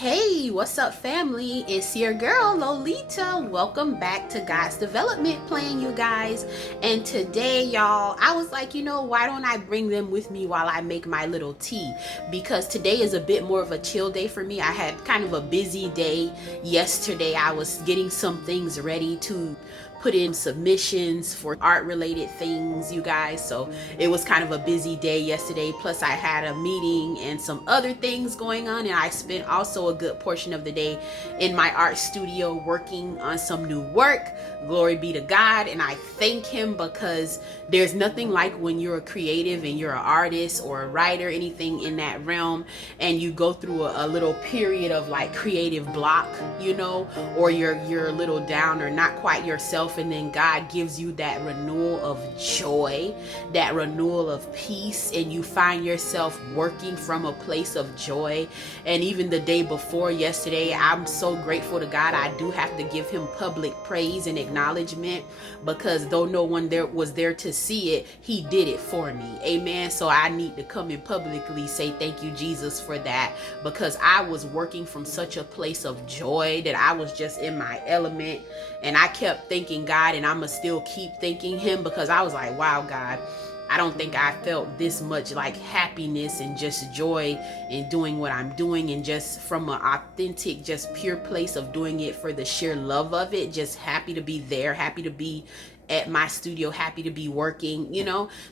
Hey, what's up, family? It's your girl Lolita. Welcome back to God's Development Plan, you guys. And today, y'all, I was like, why don't I bring them with me while I make my little tea? Because today is a bit more of a chill day for me. I had kind of a busy day yesterday. I was getting some things ready to put in submissions for art related things, you guys. So it was kind of a busy day yesterday. Plus I had a meeting and some other things going on, and I spent also a good portion of the day in my art studio working on some new work. Glory be to God. And I thank him, because there's nothing like when you're a creative and you're an artist or a writer, anything in that realm, and you go through a little period of like creative block, or you're a little down or not quite yourself, and then God gives you that renewal of joy, that renewal of peace, and you find yourself working from a place of joy. And even the day before yesterday, I'm so grateful to God. I do have to give him public praise and acknowledgement, because though no one there was there to see it, he did it for me. Amen. So I need to come and publicly say thank you, Jesus, for that, because I was working from such a place of joy that I was just in my element. And I kept thanking God, and I'ma still keep thanking him, because I was like, wow, God, I don't think I felt this much like happiness and just joy in doing what I'm doing, and just from an authentic, just pure place of doing it for the sheer love of it. Just happy to be there, happy to be at my studio, happy to be working,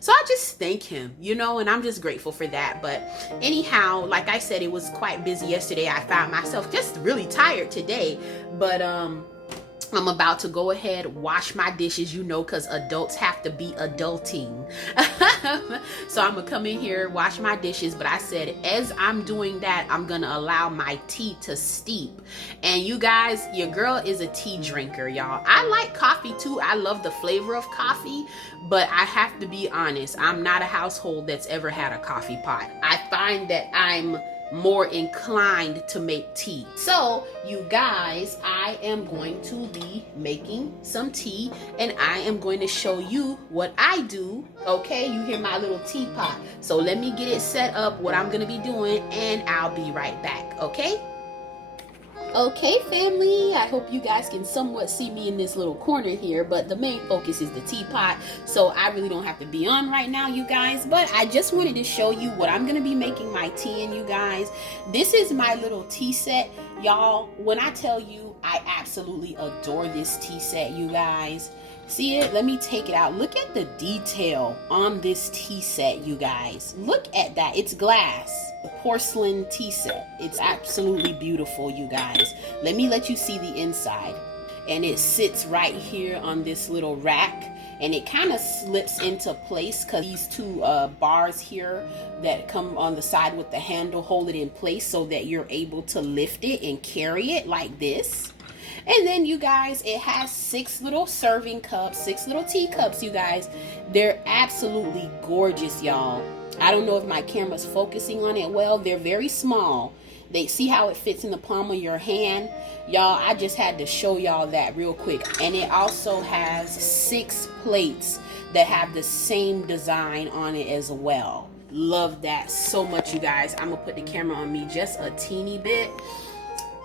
So I just thank him, and I'm just grateful for that. But anyhow, like I said, it was quite busy yesterday. I found myself just really tired today, but I'm about to go ahead, wash my dishes, because adults have to be adulting. So I'm gonna come in here, wash my dishes. But I said, as I'm doing that, I'm gonna allow my tea to steep. And you guys, your girl is a tea drinker, y'all. I like coffee too. I love the flavor of coffee, but I have to be honest, I'm not a household that's ever had a coffee pot. I find that I'm more inclined to make tea. So you guys, I am going to be making some tea, and I am going to show you what I do. Okay, you hear my little teapot. So let me get it set up, what I'm gonna be doing, and I'll be right back. Okay, family, I hope you guys can somewhat see me in this little corner here, but the main focus is the teapot, so I really don't have to be on right now, you guys. But I just wanted to show you what I'm going to be making my tea in, you guys. This is my little tea set, y'all. When I tell you, I absolutely adore this tea set, you guys. See it? Let me take it out. Look at the detail on this tea set, you guys. Look at that. It's glass. The porcelain tea set. It's absolutely beautiful, you guys. Let me let you see the inside. And it sits right here on this little rack. And it kind of slips into place, because these two bars here that come on the side with the handle hold it in place, so that you're able to lift it and carry it like this. And then, you guys, it has 6 little serving cups, 6 little teacups, you guys. They're absolutely gorgeous, y'all. I don't know if my camera's focusing on it well. They're very small. They see how it fits in the palm of your hand. Y'all, I just had to show y'all that real quick. And it also has 6 plates that have the same design on it as well. Love that so much, you guys. I'm gonna put the camera on me just a teeny bit.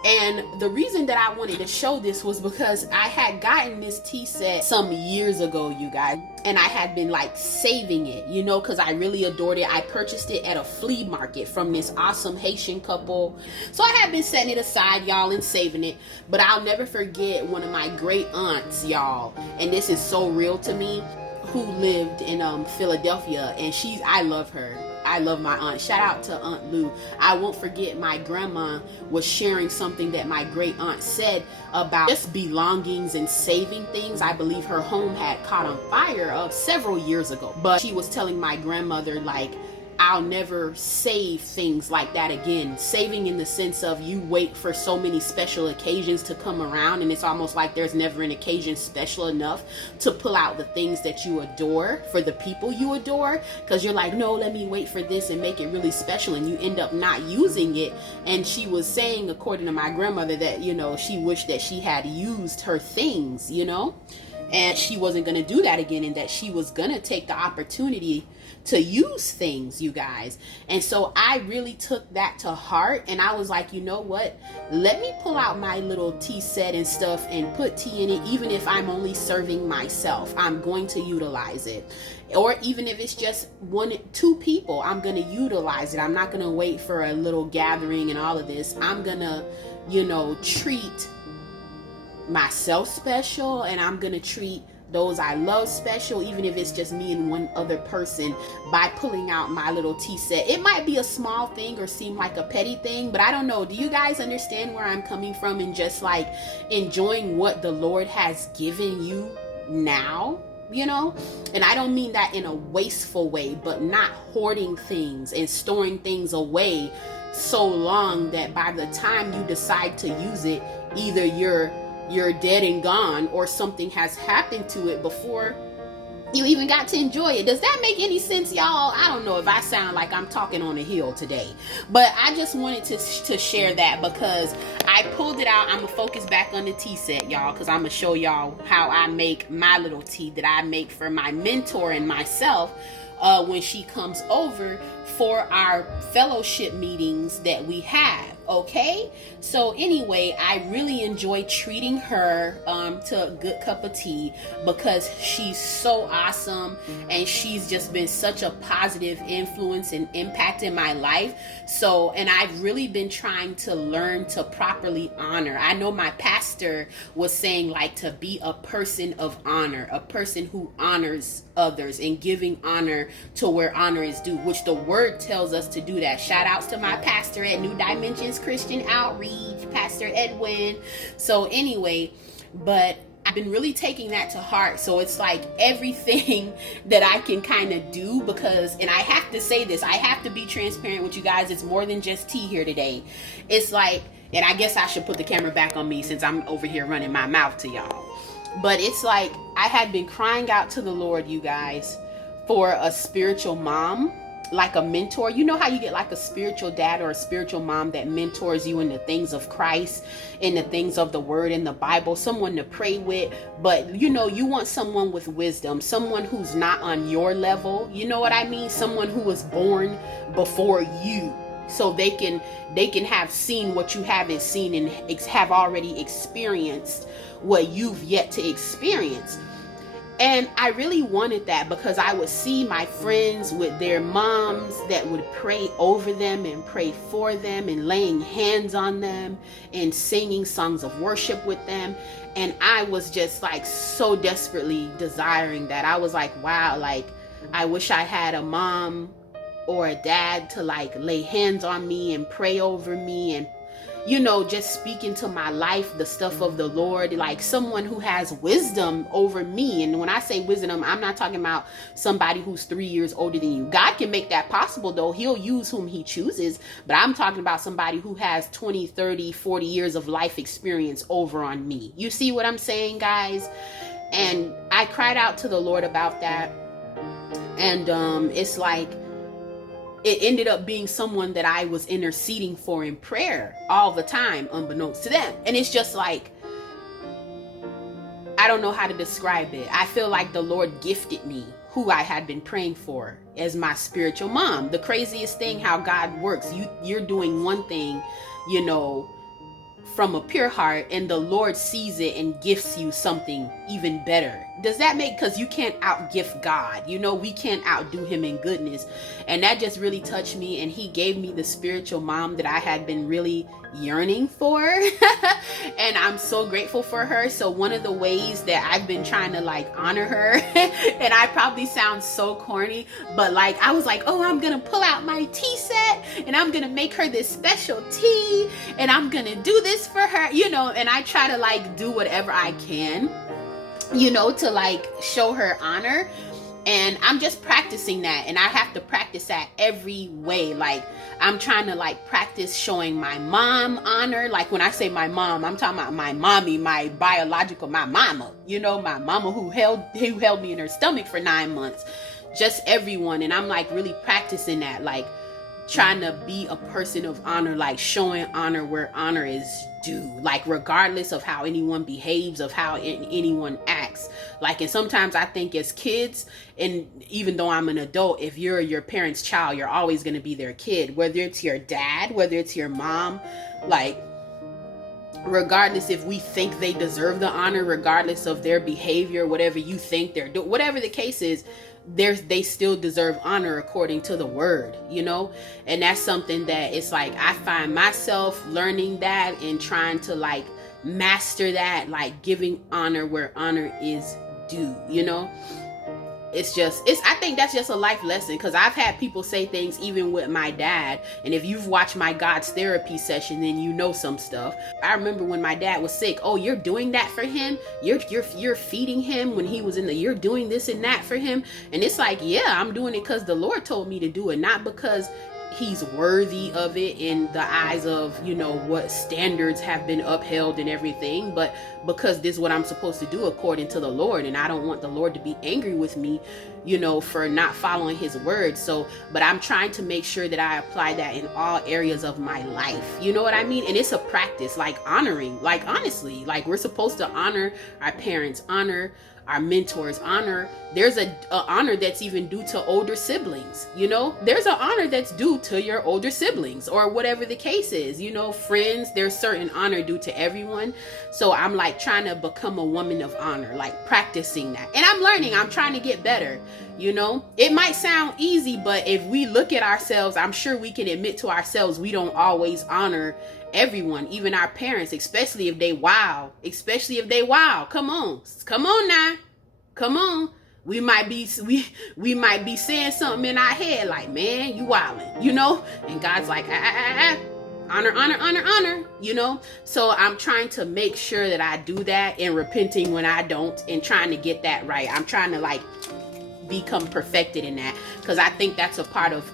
And the reason that I wanted to show this was because I had gotten this tea set some years ago, you guys. And I had been like saving it, because I really adored it. I purchased it at a flea market from this awesome Haitian couple. So I had been setting it aside, y'all, and saving it. But I'll never forget one of my great aunts, y'all. And this is so real to me, who lived in Philadelphia. And I love her. I love my aunt. Shout out to Aunt Lou. I won't forget, my grandma was sharing something that my great aunt said about just belongings and saving things. I believe her home had caught on fire several years ago. But she was telling my grandmother, like, I'll never save things like that again. Saving in the sense of you wait for so many special occasions to come around, and it's almost like there's never an occasion special enough to pull out the things that you adore for the people you adore, because you're like, no, let me wait for this and make it really special, and you end up not using it. And she was saying, according to my grandmother, that she wished that she had used her things, and she wasn't going to do that again, and that she was going to take the opportunity to use things, you guys. And so I really took that to heart, and I was like, you know what, let me pull out my little tea set and stuff and put tea in it. Even if I'm only serving myself, I'm going to utilize it. Or even if it's just 1-2 people, I'm going to utilize it. I'm not going to wait for a little gathering and all of this. I'm going to, treat myself special, and I'm going to treat those I love special, even if it's just me and one other person, by pulling out my little tea set. It might be a small thing or seem like a petty thing, but I don't know. Do you guys understand where I'm coming from, and just like enjoying what the Lord has given you now? And I don't mean that in a wasteful way, but not hoarding things and storing things away so long that by the time you decide to use it, either you're dead and gone, or something has happened to it before you even got to enjoy it. Does that make any sense, y'all? I don't know if I sound like I'm talking on a hill today, but I just wanted to share that, because I pulled it out. I'm gonna focus back on the tea set, y'all, because I'm gonna show y'all how I make my little tea that I make for my mentor and myself when she comes over for our fellowship meetings that we have. Okay, so anyway, I really enjoy treating her to a good cup of tea, because she's so awesome, and she's just been such a positive influence and impact in my life. So, and I've really been trying to learn to properly honor. I know my pastor was saying, like, to be a person of honor, a person who honors others, and giving honor to where honor is due, which the word tells us to do that. Shout outs to my pastor at New Dimensions Christian Outreach, Pastor Edwin. So anyway, but I've been really taking that to heart. So it's like everything that I can kind of do, because, and I have to say this, I have to be transparent with you guys. It's more than just tea here today. It's like, and I guess I should put the camera back on me since I'm over here running my mouth to y'all. But it's like I had been crying out to the Lord, you guys, for a spiritual mom, like a mentor. You know how you get like a spiritual dad or a spiritual mom that mentors you in the things of Christ, in the things of the word in the Bible, someone to pray with. But you want someone with wisdom, someone who's not on your level. You know what I mean? Someone who was born before you, so they can have seen what you haven't seen, and have already experienced what you've yet to experience. And I really wanted that, because I would see my friends with their moms that would pray over them and pray for them, and laying hands on them and singing songs of worship with them. And I was just like so desperately desiring that. I was like, wow, like I wish I had a mom or a dad to like lay hands on me and pray over me, and just speak into my life the stuff of the Lord, like someone who has wisdom over me. And when I say wisdom, I'm not talking about somebody who's 3 years older than you. God can make that possible, though. He'll use whom he chooses. But I'm talking about somebody who has 20, 30, 40 years of life experience over on me. You see what I'm saying, guys? And I cried out to the Lord about that. And it's like, it ended up being someone that I was interceding for in prayer all the time, unbeknownst to them. And it's just like, I don't know how to describe it. I feel like the Lord gifted me who I had been praying for as my spiritual mom. The craziest thing, how God works. You're doing one thing, from a pure heart, and the Lord sees it and gifts you something even better. Does that make, because you can't outgift God, we can't outdo him in goodness. And that just really touched me, and he gave me the spiritual mom that I had been really yearning for. And I'm so grateful for her. So one of the ways that I've been trying to like honor her, and I probably sound so corny, but like I was like, oh, I'm gonna pull out my tea set and I'm gonna make her this special tea, and I'm gonna do this for her, and I try to like do whatever I can, to like show her honor. And I'm just practicing that, and I have to practice that every way. Like I'm trying to like practice showing my mom honor. Like when I say my mom, I'm talking about my mommy, my biological, my mama, my mama who held me in her stomach for 9 months, just everyone. And I'm like really practicing that, like trying to be a person of honor, like showing honor where honor is due, like regardless of how anyone behaves, of how anyone acts. Like, and sometimes I think as kids, and even though I'm an adult, if you're your parent's child, you're always going to be their kid, whether it's your dad, whether it's your mom, like regardless if we think they deserve the honor, regardless of their behavior, whatever you think they're doing, whatever the case is, they still deserve honor according to the word, and that's something that it's like I find myself learning that and trying to like master that, like giving honor where honor is due. I think that's just a life lesson, because I've had people say things even with my dad, and if you've watched my God's therapy session, then you know some stuff. I remember when my dad was sick, oh, you're doing that for him, you're feeding him when he was you're doing this and that for him, and it's like, yeah, I'm doing it because the Lord told me to do it, not because he's worthy of it in the eyes of what standards have been upheld and everything, but because this is what I'm supposed to do according to the Lord, and I don't want the Lord to be angry with me for not following his word. So but I'm trying to make sure that I apply that in all areas of my life, you know what I mean? And it's a practice, like honoring, like honestly, like we're supposed to honor our parents, honor our mentors, honor. There's a honor that's even due to older siblings. There's an honor that's due to your older siblings, or whatever the case is. Friends, there's certain honor due to everyone. So I'm like trying to become a woman of honor, like practicing that, and I'm learning. I'm trying to get better. It might sound easy, but if we look at ourselves, I'm sure we can admit to ourselves we don't always honor everyone, even our parents, especially if they wow. Come on now, come on. We might be saying something in our head like, man, you wildin', and God's like, honor, so I'm trying to make sure that I do that, and repenting when I don't, and trying to get that right. I'm trying to like become perfected in that, because I think that's a part of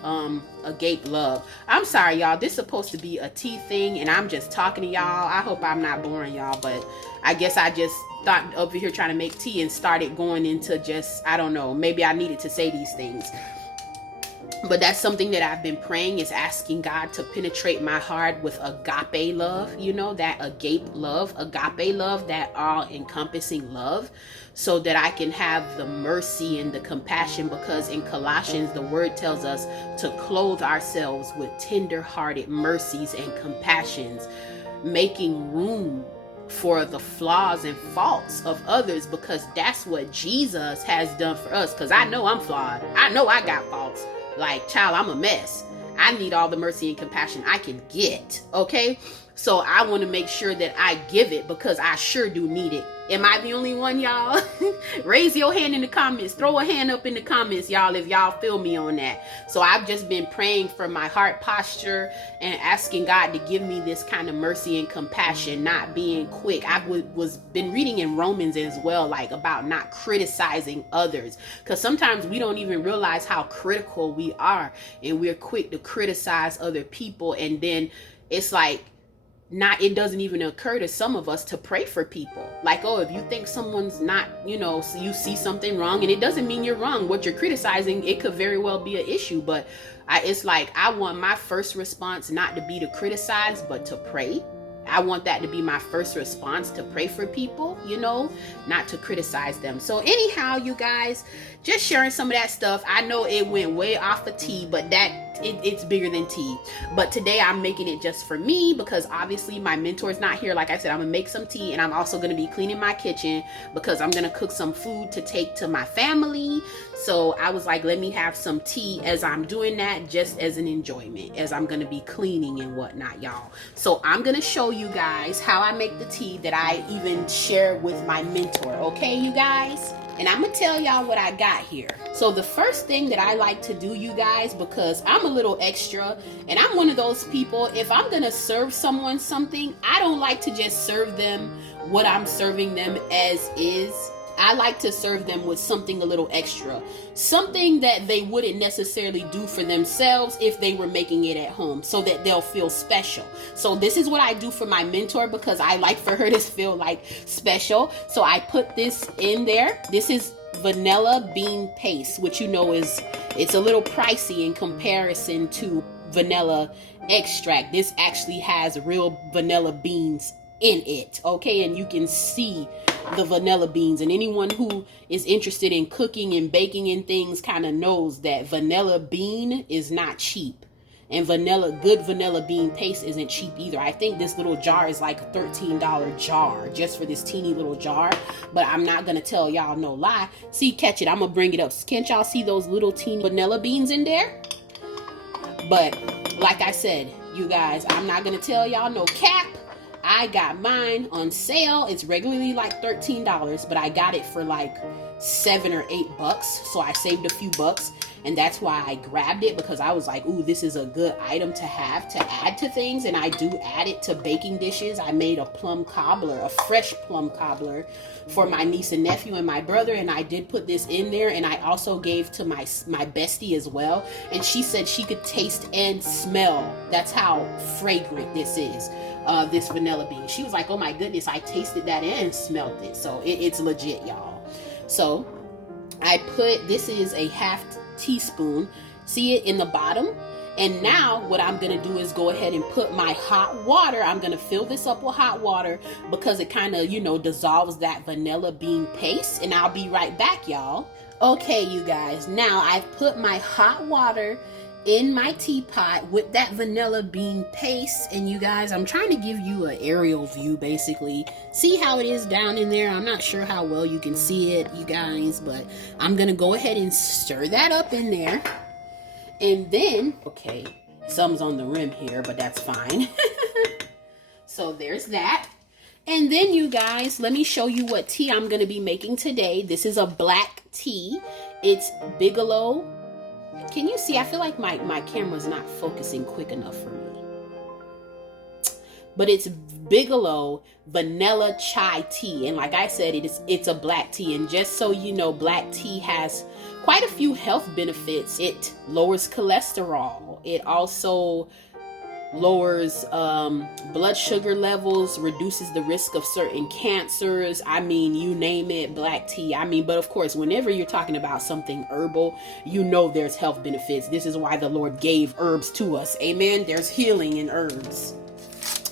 agape love. I'm sorry, y'all, this is supposed to be a tea thing, and I'm just talking to y'all. I hope I'm not boring y'all, but I guess I just thought over here trying to make tea and started going into just, I don't know, maybe I needed to say these things. But that's something that I've been praying, is asking God to penetrate my heart with agape love, that agape love, that all-encompassing love, so that I can have the mercy and the compassion, because in Colossians, the word tells us to clothe ourselves with tender-hearted mercies and compassions, making room for the flaws and faults of others, because that's what Jesus has done for us. Because I know I'm flawed. I know I got faults. Like, child, I'm a mess. I need all the mercy and compassion I can get, okay? So I want to make sure that I give it, because I sure do need it. Am I the only one, y'all? Raise your hand in the comments. Throw a hand up in the comments, y'all, if y'all feel me on that. So I've just been praying for my heart posture and asking God to give me this kind of mercy and compassion, not being quick. I was been reading in Romans as well, like about not criticizing others, because sometimes we don't even realize how critical we are, and we're quick to criticize other people, and then it's like, it doesn't even occur to some of us to pray for people. Like, oh, if you think someone's not, so you see something wrong, and it doesn't mean you're wrong. What you're criticizing, it could very well be an issue. But it's like, I want my first response not to be to criticize, but to pray. I want that to be my first response, to pray for people, not to criticize them. So anyhow, you guys, just sharing some of that stuff. I know it went way off of tea, but it's bigger than tea. But today I'm making it just for me, because obviously my mentor's not here. Like I said, I'm gonna make some tea, and I'm also gonna be cleaning my kitchen, because I'm gonna cook some food to take to my family. So I was like, let me have some tea as I'm doing that, just as an enjoyment, as I'm gonna be cleaning and whatnot, y'all. So I'm gonna show you guys how I make the tea that I even share with my mentor, okay, you guys? And I'm gonna tell y'all what I got here. So the first thing that I like to do, you guys, because I'm a little extra, and I'm one of those people, if I'm gonna serve someone something, I don't like to just serve them what I'm serving them as is. I like to serve them with something a little extra, something that they wouldn't necessarily do for themselves if they were making it at home, so that they'll feel special. So this is what I do for my mentor, because I like for her to feel like special. So I put this in there. This is vanilla bean paste, which it's a little pricey in comparison to vanilla extract. This actually has real vanilla beans in it, okay? And you can see the vanilla beans, and anyone who is interested in cooking and baking and things kind of knows that vanilla bean is not cheap, and good vanilla bean paste isn't cheap either. I think this little jar is like a $13 jar just for this teeny little jar, but I'm not gonna tell y'all no lie. See, catch it, I'm gonna bring it up. Can't y'all see those little teeny vanilla beans in there? But like I said, you guys, I'm not gonna tell y'all no cap. I got mine on sale. It's regularly like $13, but I got it for like $7 or $8, so I saved a few bucks. And that's why I grabbed it, because I was like, ooh, this is a good item to have to add to things. And I do add it to baking dishes. I made a plum cobbler, a fresh plum cobbler for my niece and nephew and my brother. And I did put this in there. And I also gave to my bestie as well. And she said she could taste and smell. That's how fragrant this is, this vanilla bean. She was like, oh my goodness, I tasted that and smelled it. So it's legit, y'all. So I put, this is a half teaspoon, see it in the bottom. And now what I'm gonna do is go ahead and put my hot water. I'm gonna fill this up with hot water because it kind of, you know, dissolves that vanilla bean paste. And I'll be right back, y'all. Okay, you guys, now I've put my hot water in my teapot with that vanilla bean paste. And you guys, I'm trying to give you an aerial view, basically. See how it is down in there? I'm not sure how well you can see it, you guys, but I'm gonna go ahead and stir that up in there. And then, okay, some's on the rim here, but that's fine. So there's that. And then, you guys, let me show you what tea I'm gonna be making today. This is a black tea. It's Bigelow. Can you see? I feel like my camera's not focusing quick enough for me. But it's Bigelow vanilla chai tea. And like I said, it's a black tea. And just so you know, black tea has quite a few health benefits. It lowers cholesterol. It also lowers blood sugar levels, reduces the risk of certain cancers. I mean, you name it, black tea. I mean, but of course, whenever you're talking about something herbal, you know there's health benefits. This is why the Lord gave herbs to us. Amen. There's healing in herbs.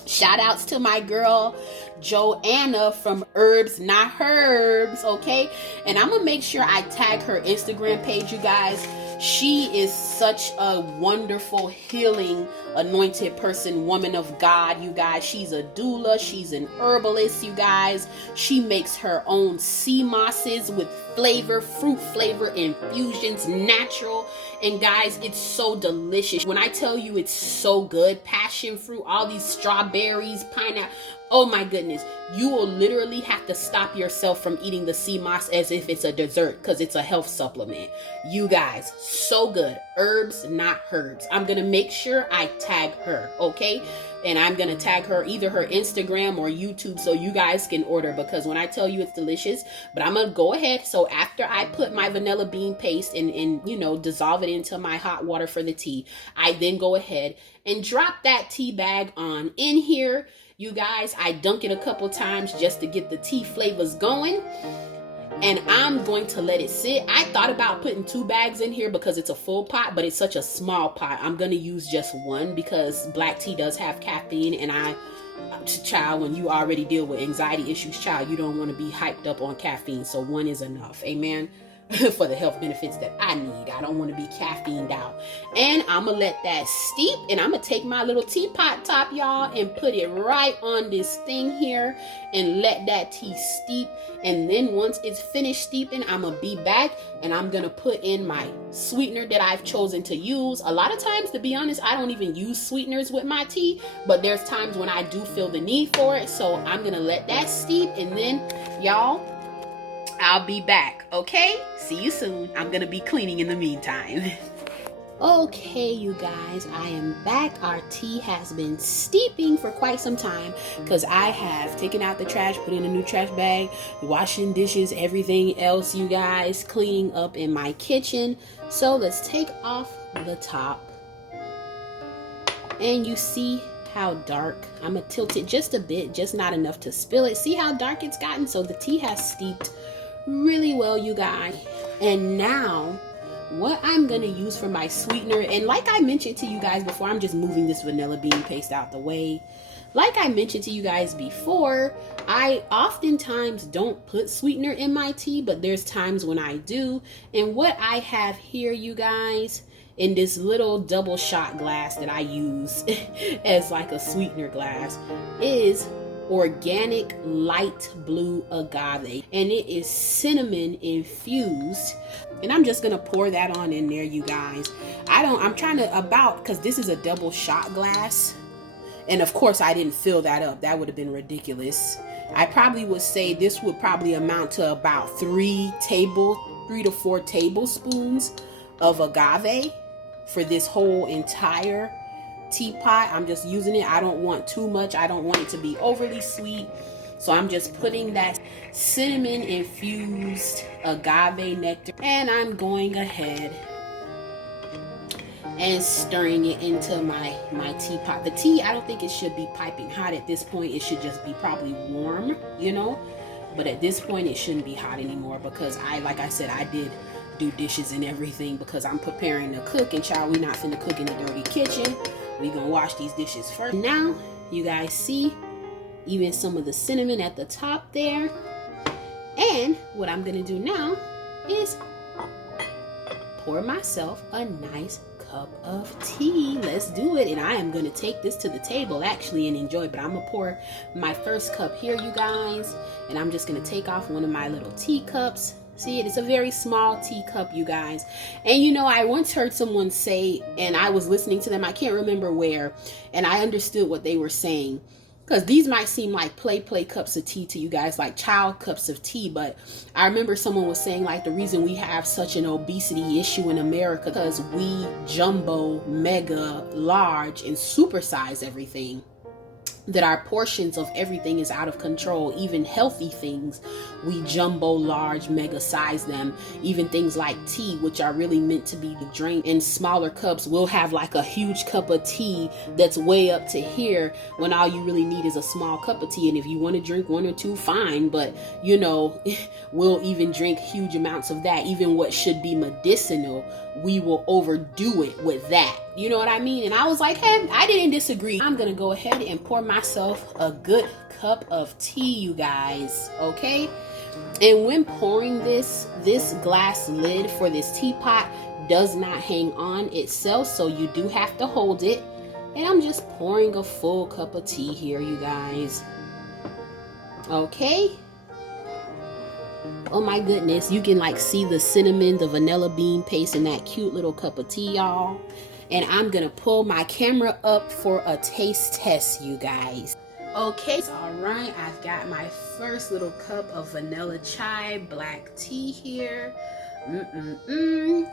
Shout outs to my girl Joanna from Herbs Not Herbs, okay? And I'm gonna make sure I tag her Instagram page, you guys. She is such a wonderful, healing, anointed person, woman of God, you guys. She's a doula. She's an herbalist, you guys. She makes her own sea mosses with flavor, fruit flavor, infusions, natural. And guys, it's so delicious. When I tell you it's so good, passion fruit, all these strawberries, pineapple, oh my goodness, you will literally have to stop yourself from eating the sea moss as if it's a dessert, because it's a health supplement. You guys, so good. Herbs Not Herbs. I'm gonna make sure I tag her, okay? And I'm gonna tag her, either her Instagram or YouTube, so you guys can order, because when I tell you it's delicious. But I'm gonna go ahead. So after I put my vanilla bean paste and you know, dissolve it into my hot water for the tea, I then go ahead and drop that tea bag on in here. You guys, I dunk it a couple times just to get the tea flavors going. And I'm going to let it sit. I thought about putting 2 bags in here because it's a full pot, but it's such a small pot. I'm going to use just one because black tea does have caffeine. And child, when you already deal with anxiety issues, child, you don't want to be hyped up on caffeine. So 1 is enough. Amen. For the health benefits that I need. I don't want to be caffeined out. And I'm going to let that steep. And I'm going to take my little teapot top, y'all, and put it right on this thing here and let that tea steep. And then once it's finished steeping, I'm going to be back and I'm going to put in my sweetener that I've chosen to use. A lot of times, to be honest, I don't even use sweeteners with my tea, but there's times when I do feel the need for it. So I'm going to let that steep, and then y'all, I'll be back, okay? See you soon. I'm gonna be cleaning in the meantime. Okay, you guys, I am back. Our tea has been steeping for quite some time because I have taken out the trash, put in a new trash bag, washing dishes, everything else, you guys, cleaning up in my kitchen. So let's take off the top. And you see how dark. I'm gonna tilt it just a bit, just not enough to spill it. See how dark it's gotten? So the tea has steeped really well, you guys. And now what I'm gonna use for my sweetener, and like I mentioned to you guys before, I'm just moving this vanilla bean paste out the way. Like I mentioned to you guys before, I oftentimes don't put sweetener in my tea, but there's times when I do. And what I have here, you guys, in this little double shot glass that I use as like a sweetener glass, is organic light blue agave, and it is cinnamon infused. And I'm just gonna pour that on in there, you guys. I'm trying to because this is a double shot glass, and of course I didn't fill that up. That would have been ridiculous. I probably would say this would probably amount to about 3 to 4 tablespoons of agave for this whole entire teapot. I'm just using it. I don't want too much. I don't want it to be overly sweet. So I'm just putting that cinnamon infused agave nectar, and I'm going ahead and stirring it into my teapot. The tea, I don't think it should be piping hot at this point. It should just be probably warm, you know. But at this point, it shouldn't be hot anymore because like I said, I did do dishes and everything because I'm preparing to cook, and child, we not finna cook in the dirty kitchen. We gonna wash these dishes first. Now, you guys see even some of the cinnamon at the top there. And what I'm gonna do now is pour myself a nice cup of tea. Let's do it. And I am gonna take this to the table actually and enjoy, but I'm gonna pour my first cup here, you guys, and I'm just gonna take off one of my little teacups. See it? It's a very small teacup, you guys. And you know, I once heard someone say, and I was listening to them, I can't remember where, and I understood what they were saying. Because these might seem like play cups of tea to you guys, like child cups of tea. But I remember someone was saying like the reason we have such an obesity issue in America because we jumbo, mega, large, and supersize everything. That our portions of everything is out of control. Even healthy things, we jumbo, large, mega size them. Even things like tea, which are really meant to be drank in smaller cups, we'll have like a huge cup of tea that's way up to here when all you really need is a small cup of tea. And if you want to drink 1 or 2, fine, but you know, we'll even drink huge amounts of that. Even what should be medicinal, we will overdo it with that. You know what I mean? And I was like, hey, I didn't disagree. I'm gonna go ahead and pour myself a good cup of tea, you guys, okay? And when pouring this glass lid for this teapot does not hang on itself, so you do have to hold it. And I'm just pouring a full cup of tea here, you guys. Okay? Oh my goodness, you can like see the cinnamon, the vanilla bean paste in that cute little cup of tea, y'all. And I'm gonna pull my camera up for a taste test, you guys. Okay, all right, I've got my first little cup of vanilla chai black tea here.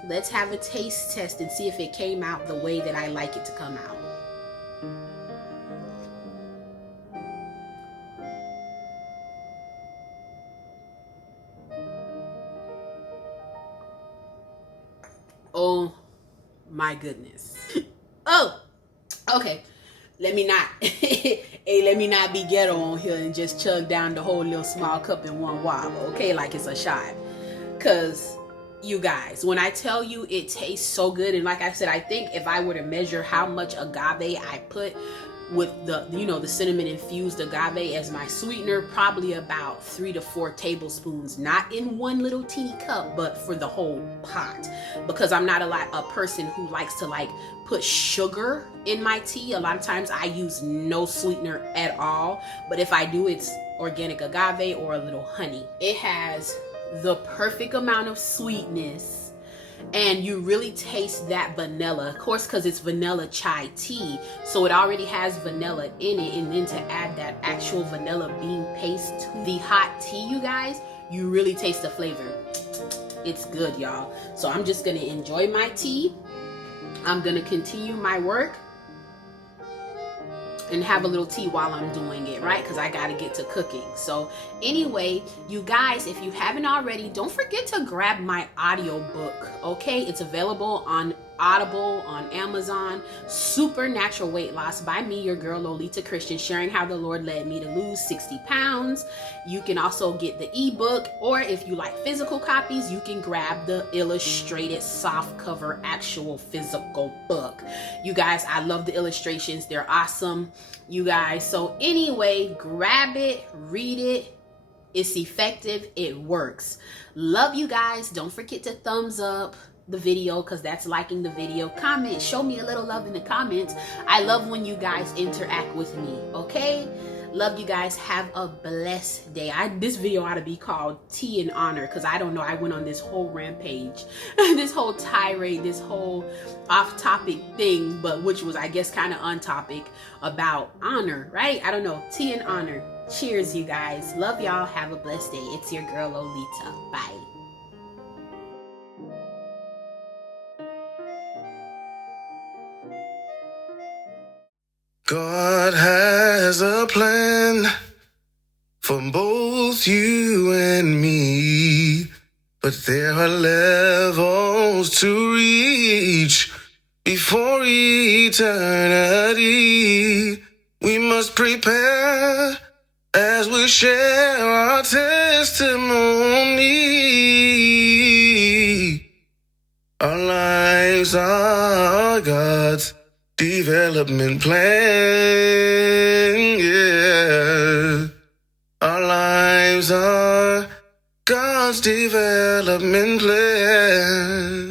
Let's have a taste test and see if it came out the way that I like it to come out. Oh my goodness. Oh, okay. Let me not be ghetto on here and just chug down the whole little small cup in one wobble, okay, like it's a shot. Cause you guys, when I tell you it tastes so good, and like I said, I think if I were to measure how much agave I put with the, you know, the cinnamon infused agave as my sweetener, probably about 3 to 4 tablespoons, not in one little teeny cup, but for the whole pot, because I'm not a person who likes to like put sugar in my tea. A lot of times I use no sweetener at all, but if I do, it's organic agave or a little honey. It has the perfect amount of sweetness, and you really taste that vanilla, of course, because it's vanilla chai tea, so it already has vanilla in it. And then to add that actual vanilla bean paste to the hot tea, you guys, you really taste the flavor. It's good, y'all. So I'm just gonna enjoy my tea. I'm gonna continue my work and have a little tea while I'm doing it, right? Because I got to get to cooking. So anyway, you guys, if you haven't already, don't forget to grab my audiobook, okay? It's available on Audible, on Amazon. Supernatural Weight Loss by me, your girl Lolita Christian, sharing how the Lord led me to lose 60 pounds. You can also get the ebook, or if you like physical copies, you can grab the illustrated soft cover actual physical book. You guys, I love the illustrations. They're awesome, you guys. So anyway, grab it, read it. It's effective. It works. Love you guys. Don't forget to thumbs up the video, because that's liking the video. Comment, show me a little love in the comments. I love when you guys interact with me. Okay, love you guys. Have a blessed day. This video ought to be called Tea and Honor, because I don't know, I went on this whole rampage this whole tirade, this whole off-topic thing, but which was, I guess, kind of on topic, about honor, right? I don't know. Tea and honor. Cheers, you guys. Love y'all. Have a blessed day. It's your girl Lolita. Bye. God has a plan for both you and me, but there are levels to reach before eternity. We must prepare as we share our testimony. Our lives are God's development plan, yeah. Our lives are God's development plan.